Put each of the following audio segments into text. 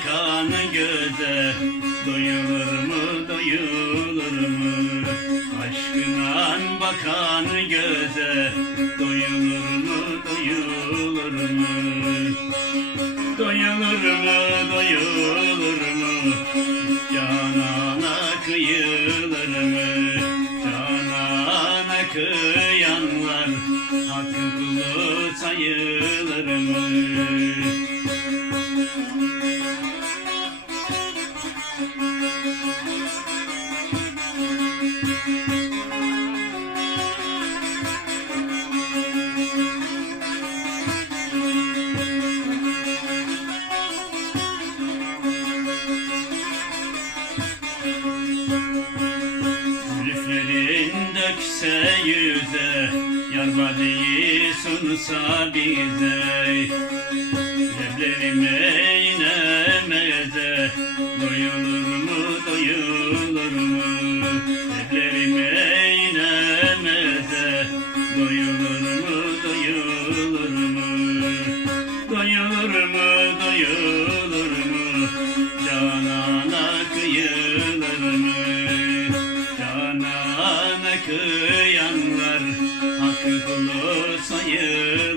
bakan göze Doyulur mu doyulur mu? Aşkına bakan göze Doyulur mu doyulur mu? Doyulur mu doyulur mu? Canana kıyılır mı? Canana kıyanlar Hakkın kulu sayılır mı dökse yüze Yar badiyi sunsa bize. Leblerime inemeze Doyulur mu Hakkın kulu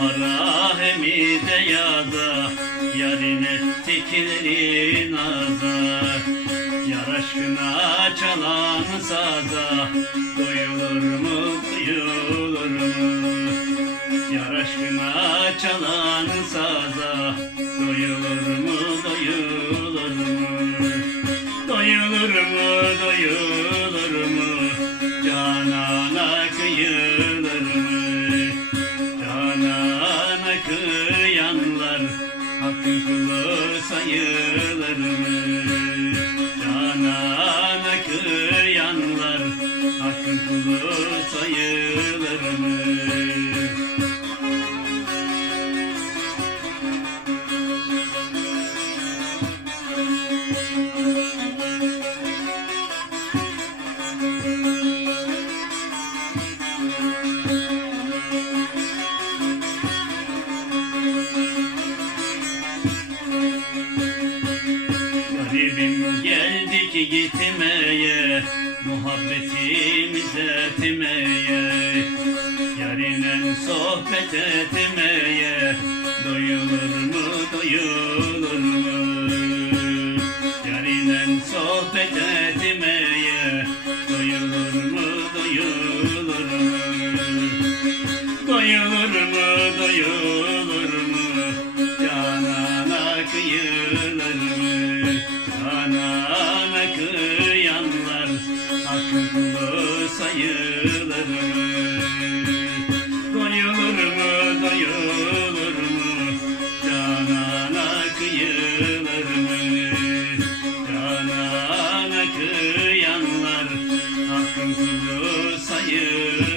Bahara hemide yaza Yarın ettikleri naza Yar aşkına çalan saza Doyulur mu doyulur mu? Yar aşkına çalan saza Doyulur mu doyulur mu? Doyulur mu doyulur mu Kulu sayılır mı? Canana kıyanlar Hakkın kulu sayılır mı? Geldik gitmeye Muhabbetimiz etmeye Yarinen sohbet etmeye Doyulur mu doyulur kıyanlar Hakkın kulu sayılır